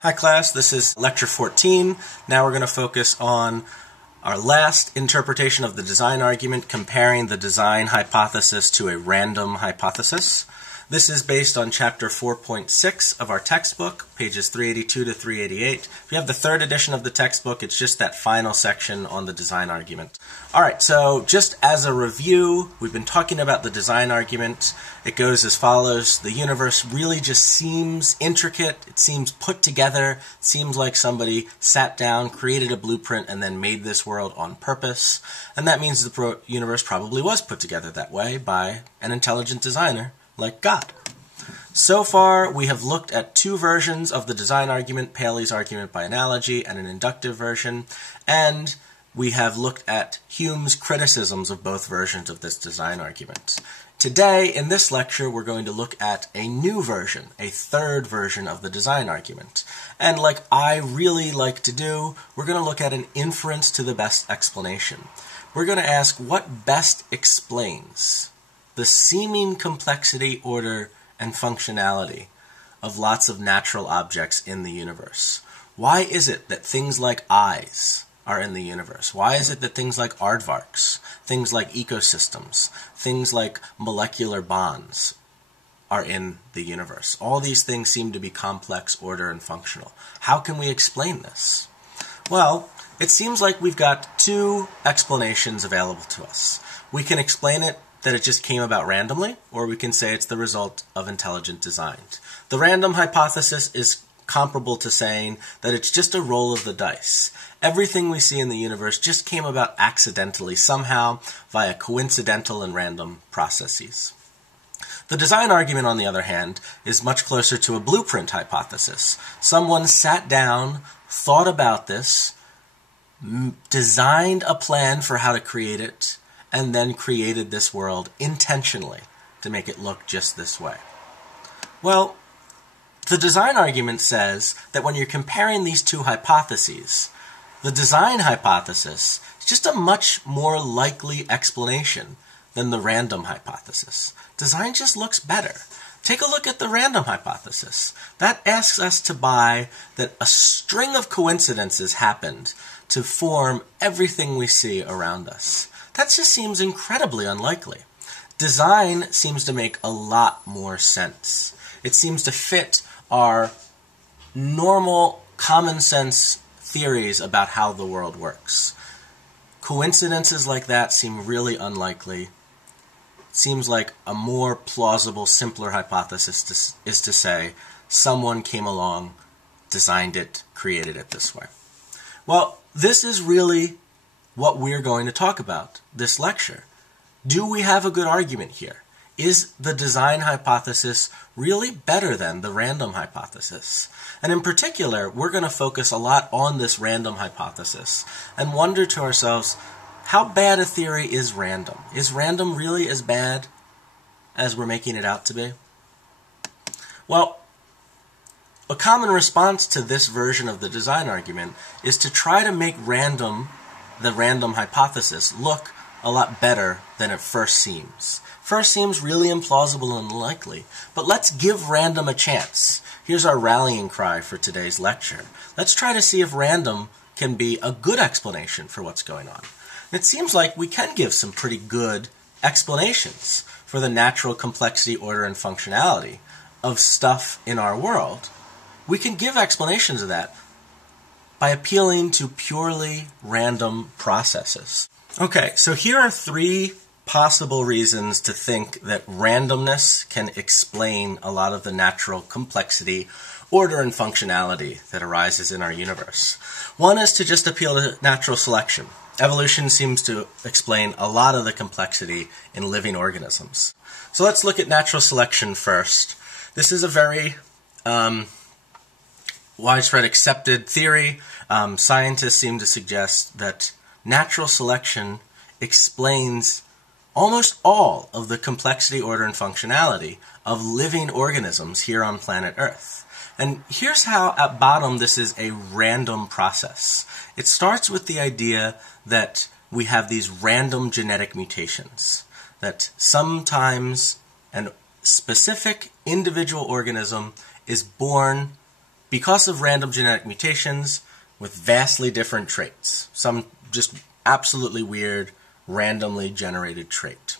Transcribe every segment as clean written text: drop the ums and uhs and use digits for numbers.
Hi class, this is lecture 14. Now we're going to focus on our last interpretation of the design argument, comparing the design hypothesis to a random hypothesis. This is based on chapter 4.6 of our textbook, pages 382 to 388. If you have the third edition of the textbook, it's just that final section on the design argument. Alright, so just as a review, we've been talking about the design argument. It goes as follows. The universe really just seems intricate. It seems put together. It seems like somebody sat down, created a blueprint, and then made this world on purpose. And that means the universe probably was put together that way by an intelligent designer like God. So far, we have looked at two versions of the design argument, Paley's argument by analogy and an inductive version, and we have looked at Hume's criticisms of both versions of this design argument. Today, in this lecture, we're going to look at a new version, a third version of the design argument. And like I really like to do, we're going to look at an inference to the best explanation. We're going to ask what best explains the seeming complexity, order, and functionality of lots of natural objects in the universe. Why is it that things like eyes are in the universe? Why is it that things like aardvarks, things like ecosystems, things like molecular bonds are in the universe? All these things seem to be complex, order, and functional. How can we explain this? Well, it seems like we've got two explanations available to us. We can explain it that it just came about randomly, or we can say it's the result of intelligent design. The random hypothesis is comparable to saying that it's just a roll of the dice. Everything we see in the universe just came about accidentally, somehow, via coincidental and random processes. The design argument, on the other hand, is much closer to a blueprint hypothesis. Someone sat down, thought about this, designed a plan for how to create it, and then created this world intentionally to make it look just this way. Well, the design argument says that when you're comparing these two hypotheses, the design hypothesis is just a much more likely explanation than the random hypothesis. Design just looks better. Take a look at the random hypothesis. That asks us to buy that a string of coincidences happened to form everything we see around us. That just seems incredibly unlikely. Design seems to make a lot more sense. It seems to fit our normal, common sense theories about how the world works. Coincidences like that seem really unlikely. It seems like a more plausible, simpler hypothesis is to say someone came along, designed it, created it this way. Well, this is really what we're going to talk about this lecture. Do we have a good argument here? Is the design hypothesis really better than the random hypothesis? And in particular, we're going to focus a lot on this random hypothesis and wonder to ourselves, how bad a theory is random? Is random really as bad as we're making it out to be? Well, a common response to this version of the design argument is to try to make the random hypothesis look a lot better than it first seems. First seems really implausible and unlikely, but let's give random a chance. Here's our rallying cry for today's lecture. Let's try to see if random can be a good explanation for what's going on. It seems like we can give some pretty good explanations for the natural complexity, order, and functionality of stuff in our world. We can give explanations of that by appealing to purely random processes. Okay, so here are three possible reasons to think that randomness can explain a lot of the natural complexity, order, and functionality that arises in our universe. One is to just appeal to natural selection. Evolution seems to explain a lot of the complexity in living organisms. So let's look at natural selection first. This is a very widespread accepted theory. Scientists seem to suggest that natural selection explains almost all of the complexity, order, and functionality of living organisms here on planet Earth. And here's how, at bottom, this is a random process. It starts with the idea that we have these random genetic mutations, that sometimes an specific individual organism is born because of random genetic mutations with vastly different traits. Some just absolutely weird, randomly generated trait.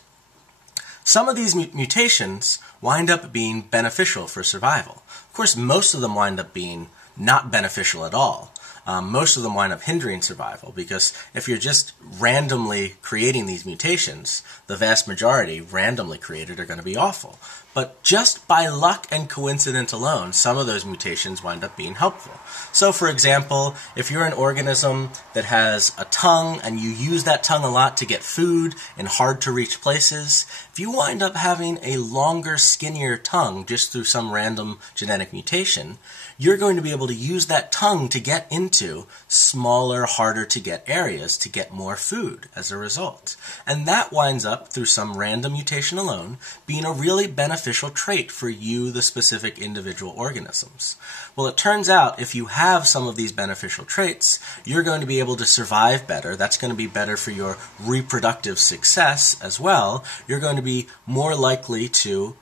Some of these mutations wind up being beneficial for survival. Of course, most of them wind up being not beneficial at all. Most of them wind up hindering survival, because if you're just randomly creating these mutations, the vast majority randomly created are going to be awful. But just by luck and coincidence alone, some of those mutations wind up being helpful. So, for example, if you're an organism that has a tongue and you use that tongue a lot to get food in hard-to-reach places, if you wind up having a longer, skinnier tongue just through some random genetic mutation, you're going to be able to use that tongue to get into smaller, harder-to-get areas to get more food as a result. And that winds up, through some random mutation alone, being a really beneficial trait for you, the specific individual organisms. Well, it turns out if you have some of these beneficial traits, you're going to be able to survive better. That's going to be better for your reproductive success as well. You're going to be more likely to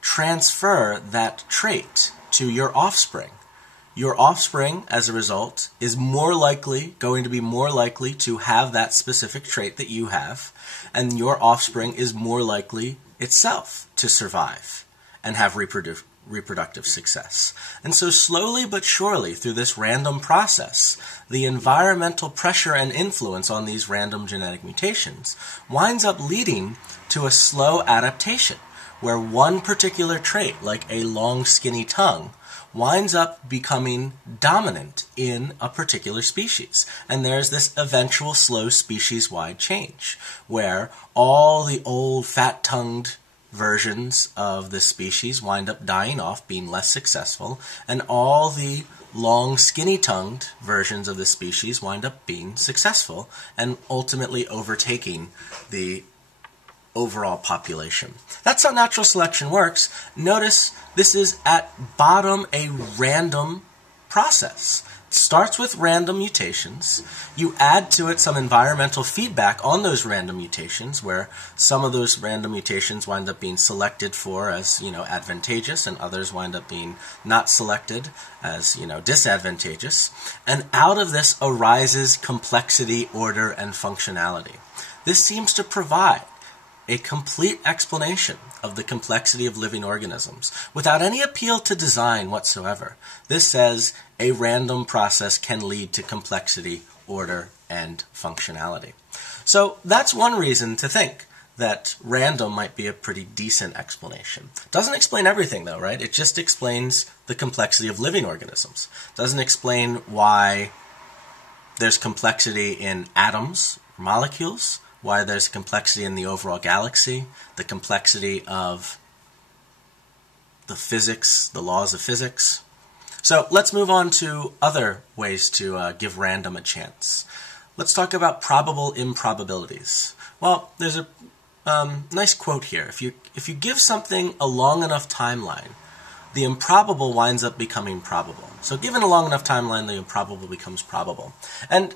transfer that trait to your offspring. Your offspring, as a result, is going to be more likely to have that specific trait that you have, and your offspring is more likely itself to survive and have reproductive success. And so slowly but surely, through this random process, the environmental pressure and influence on these random genetic mutations winds up leading to a slow adaptation, where one particular trait, like a long, skinny tongue, winds up becoming dominant in a particular species. And there's this eventual slow species-wide change, where all the old fat-tongued versions of the species wind up dying off, being less successful, and all the long, skinny-tongued versions of the species wind up being successful and ultimately overtaking the overall population. That's how natural selection works. Notice this is at bottom a random process. It starts with random mutations. You add to it some environmental feedback on those random mutations, where some of those random mutations wind up being selected for as, advantageous, and others wind up being not selected as, disadvantageous. And out of this arises complexity, order, and functionality. This seems to provide a complete explanation of the complexity of living organisms without any appeal to design whatsoever. This says a random process can lead to complexity, order, and functionality. So that's one reason to think that random might be a pretty decent explanation. Doesn't explain everything though, right? It just explains the complexity of living organisms. Doesn't explain why there's complexity in atoms, molecules, why there's complexity in the overall galaxy, the complexity of the physics, the laws of physics. So let's move on to other ways to give random a chance. Let's talk about probable improbabilities. Well, there's a nice quote here. If you give something a long enough timeline, the improbable winds up becoming probable. So given a long enough timeline, the improbable becomes probable. And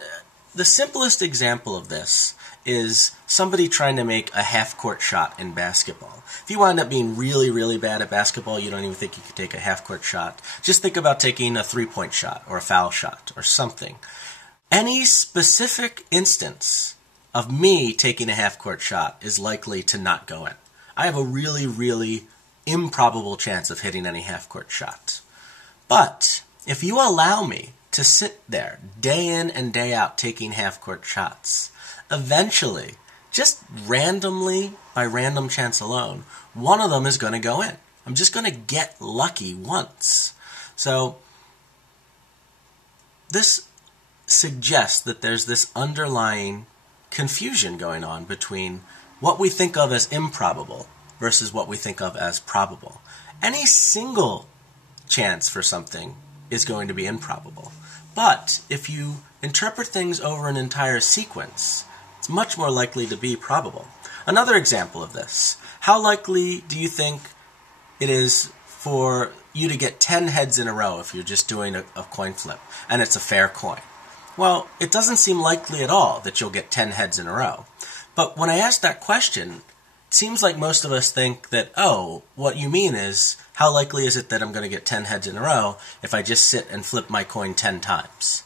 the simplest example of this is somebody trying to make a half-court shot in basketball. If you wind up being really, really bad at basketball, you don't even think you could take a half-court shot. Just think about taking a three-point shot or a foul shot or something. Any specific instance of me taking a half-court shot is likely to not go in. I have a really, really improbable chance of hitting any half-court shot. But if you allow me to sit there day in and day out taking half-court shots, eventually, just randomly, by random chance alone, one of them is going to go in. I'm just going to get lucky once. So this suggests that there's this underlying confusion going on between what we think of as improbable versus what we think of as probable. Any single chance for something is going to be improbable. But if you interpret things over an entire sequence, it's much more likely to be probable. Another example of this: how likely do you think it is for you to get 10 heads in a row if you're just doing a coin flip and it's a fair coin? Well, it doesn't seem likely at all that you'll get 10 heads in a row. But when I ask that question, it seems like most of us think that, oh, what you mean is how likely is it that I'm going to get 10 heads in a row if I just sit and flip my coin 10 times?